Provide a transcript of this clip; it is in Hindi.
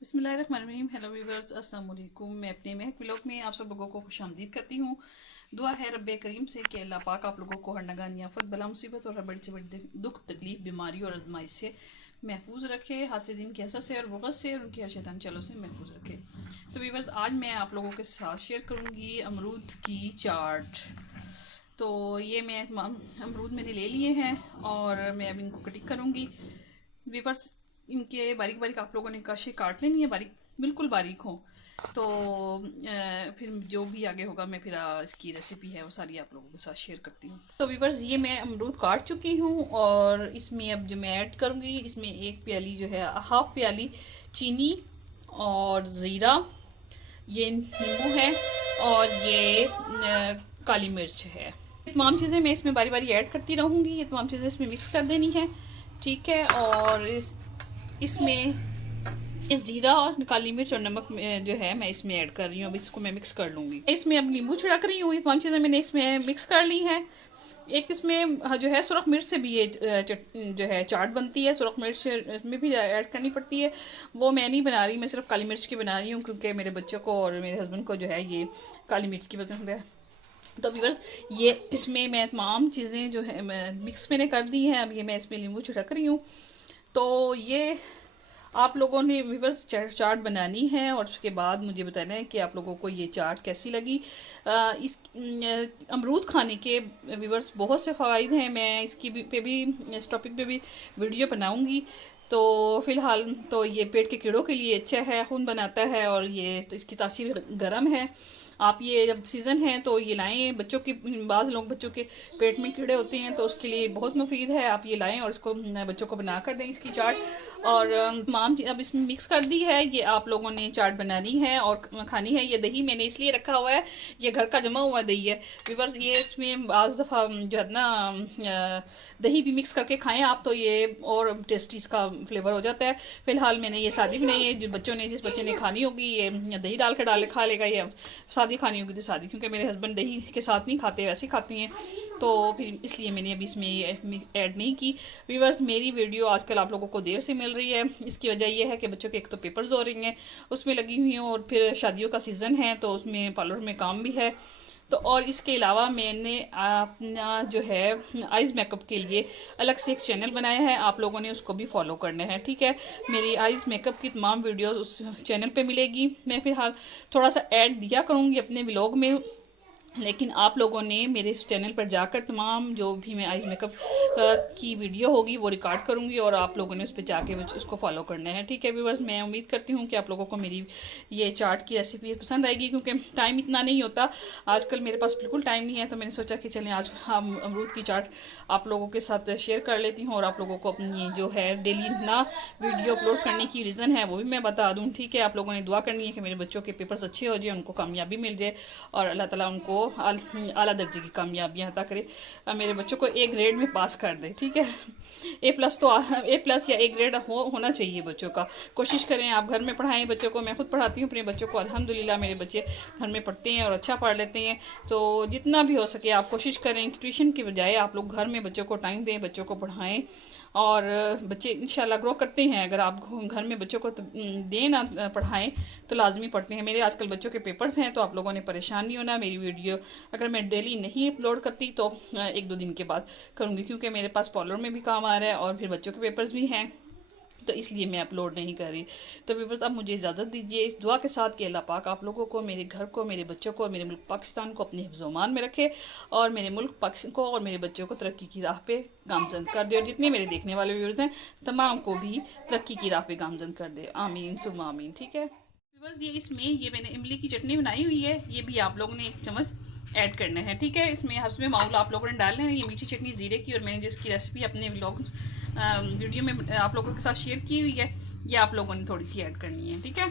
बिस्मिल्लाहिर्रहमानिर्रहीम। हेलो व्यूवर्स, अस्सलाम वालेकुम। मैं अपने महक व्लॉग में आप सब लोगों को खुशामदीद करती हूँ। दुआ है रब्बे करीम से कि अल्लाह पाक आप लोगों को हर नगानी आफत बला मुसीबत और हर बड़ी से बड़ी दुख तकलीफ बीमारी और आजमाइश से महफूज रखे, हासिदीन की हसद से और बुग़्ज़ से और उनकी हर शैतान चलों से महफूज रखे। तो व्यूवर्स, आज मैं आप लोगों के साथ शेयर करूँगी अमरूद की चाट। तो ये मैं अमरूद मैंने ले लिए हैं और मैं अब इनको कटिंग करूँगी। व्यूवर्स, इनके बारीक बारीक आप लोगों ने काशे काट लेनी है, बारीक बिल्कुल बारीक हो। तो फिर जो भी आगे होगा मैं फिर इसकी रेसिपी है वो सारी आप लोगों के साथ शेयर करती हूँ। तो व्यूवर्स, ये मैं अमरूद काट चुकी हूँ और इसमें अब जो मैं ऐड करूँगी, इसमें एक प्याली जो है हाफ प्याली चीनी और ज़ीरा, ये नींबू है और ये काली मिर्च है। तमाम चीज़ें मैं इसमें बारी बारी ऐड करती रहूँगी। ये तमाम चीज़ें इसमें मिक्स कर देनी है, ठीक है। और इसमें ज़ीरा और काली मिर्च और नमक जो है मैं इसमें ऐड कर रही हूँ। अब इसको मैं मिक्स कर लूँगी। इसमें अब नींबू छिड़क रही हूँ। ये तमाम चीज़ें मैंने इसमें मिक्स कर ली है। एक इसमें जो है सुरख मिर्च से भी ये जो है चाट बनती है, सुरख मिर्च में भी ऐड करनी पड़ती है। वो मैं नहीं बना रही, मैं सिर्फ काली मिर्च की बना रही हूँ क्योंकि मेरे बच्चों को और मेरे हस्बैंड को जो है ये काली मिर्च की पसंद है। तो व्यूअर्स, ये इसमें मैं तमाम चीज़ें जो है मिक्स मैंने कर दी हैं। अब ये मैं इसमें नींबू छिड़क रही हूँ। तो ये आप लोगों ने व्यूअर्स चाट बनानी है और उसके बाद मुझे बताना है कि आप लोगों को ये चाट कैसी लगी। इस अमरूद खाने के व्यूअर्स बहुत से फ़वाइद हैं। मैं इस टॉपिक पे भी वीडियो बनाऊंगी। तो फ़िलहाल तो ये पेट के कीड़ों के लिए अच्छा है, खून बनाता है और ये तो इसकी तासीर गर्म है। आप ये जब सीज़न है तो ये लाएं। बच्चों की बाज़ लोग बच्चों के पेट में कीड़े होते हैं तो उसके लिए बहुत मुफीद है। आप ये लाएं और इसको बच्चों को बना कर दें इसकी चाट। और तमाम अब इसमें मिक्स कर दी है। ये आप लोगों ने चाट बनानी है और खानी है। ये दही मैंने इसलिए रखा हुआ है, ये घर का जमा हुआ दही है व्यूअर्स। ये इसमें बाज़ दफ़ा जो है ना दही भी मिक्स करके खाएं आप तो ये और टेस्टी इसका फ्लेवर हो जाता है। फ़िलहाल मैंने ये सादी बनाई है। जिस बच्चे ने खानी होगी ये दही डाल खा लेगा। ये शादी खानी होगी तो शादी, क्योंकि मेरे हस्बैंड दही के साथ नहीं खाते, वैसे खाती हैं। तो फिर इसलिए मैंने अभी इसमें ऐड नहीं की। व्यूअर्स, मेरी वीडियो आजकल आप लोगों को देर से मिल रही है। इसकी वजह यह है कि बच्चों के एक तो पेपर्स हो रही हैं, उसमें लगी हुई हूँ और फिर शादियों का सीज़न है तो उसमें पार्लर में काम भी है। तो और इसके अलावा मैंने अपना जो है आइज़ मेकअप के लिए अलग से एक चैनल बनाया है, आप लोगों ने उसको भी फॉलो करना है, ठीक है। मेरी आइज़ मेकअप की तमाम वीडियोस उस चैनल पे मिलेगी। मैं फ़िलहाल थोड़ा सा ऐड दिया करूँगी अपने व्लॉग में, लेकिन आप लोगों ने मेरे इस चैनल पर जाकर तमाम जो भी मैं आइज़ मेकअप की वीडियो होगी वो रिकॉर्ड करूँगी और आप लोगों ने उस पर जाके उसको फॉलो करना है, ठीक है व्यूअर्स। मैं उम्मीद करती हूँ कि आप लोगों को मेरी ये चाट की रेसिपी पसंद आएगी, क्योंकि टाइम इतना नहीं होता आजकल, मेरे पास बिल्कुल टाइम नहीं है। तो मैंने सोचा कि चलें आज हम अमरूद की चाट आप लोगों के साथ शेयर कर लेती हूँ और आप लोगों को अपनी जो है डेली ना वीडियो अपलोड करने की रीज़न है वो भी मैं बता दूँ, ठीक है। आप लोगों ने दुआ करनी है कि मेरे बच्चों के पेपर्स अच्छे हो जाए, उनको कामयाबी मिल जाए और अल्लाह ताला उनको आला दर्जे की कामयाबियाँ अता करे, मेरे बच्चों को ए ग्रेड में पास कर दे, ठीक है। ए प्लस या ए ग्रेड होना चाहिए बच्चों का। कोशिश करें आप घर में पढ़ाएं बच्चों को। मैं खुद पढ़ाती हूँ अपने बच्चों को, अल्हम्दुलिल्लाह मेरे बच्चे घर में पढ़ते हैं और अच्छा पढ़ लेते हैं। तो जितना भी हो सके आप कोशिश करें ट्यूशन की बजाय आप लोग घर में बच्चों को टाइम दें, बच्चों को पढ़ाएं और बच्चे इंशाल्लाह ग्रो करते हैं। अगर आप घर में बच्चों को दें ना पढ़ाएं तो लाजमी पढ़ते हैं। मेरे आजकल बच्चों के पेपर्स हैं तो आप लोगों ने परेशान नहीं होना। मेरी वीडियो अगर मैं डेली नहीं अपलोड करती तो 1-2 दिन के बाद करूँगी, क्योंकि मेरे पास पार्लर में भी काम आ रहा है और फिर बच्चों के पेपर्स भी हैं, तो इसलिए मैं अपलोड नहीं कर रही। तो व्यूअर्स, अब मुझे इजाज़त दीजिए इस दुआ के साथ कि अल्लाह पाक आप लोगों को, मेरे घर को, मेरे बच्चों को, मेरे मुल्क पाकिस्तान को अपनी हिफ्ज़-ओ-मान में रखे और मेरे मुल्क पाकिस्तान को और मेरे बच्चों को तरक्की की राह पे गामजन कर दे और जितने मेरे देखने वाले व्यूअर्स हैं तमाम को भी तरक्की की राह पे गामजन कर दे। आमीन सुम्मा आमीन, ठीक है व्यूअर्स। ये मैंने इमली की चटनी बनाई हुई है, ये भी आप लोगों ने 1 चम्मच ऐड करना है, ठीक है। इसमें हसबे मामूल आप लोगों ने डालना है। ये मीठी चटनी ज़ीरे की और मैंने जिसकी रेसिपी अपने व्लॉग वीडियो में आप लोगों के साथ शेयर की हुई है, ये आप लोगों ने थोड़ी सी ऐड करनी है, ठीक है।